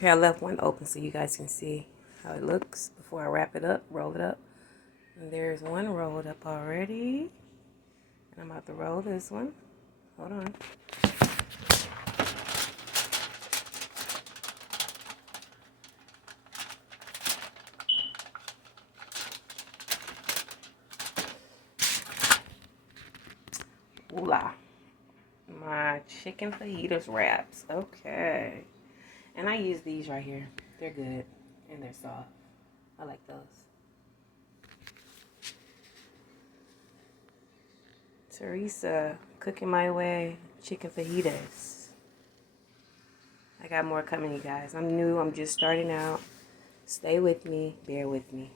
Okay, I left one open so you guys can see how it looks before I wrap it up, roll it up. And there's one rolled up already. And I'm about to roll this one. Hold on. Ooh-la. My chicken fajitas wraps. Okay. And I use these right here. They're good. And they're soft. I like those. Teresa, cooking my way chicken fajitas. I got more coming, you guys. I'm new. I'm just starting out. Stay with me. Bear with me.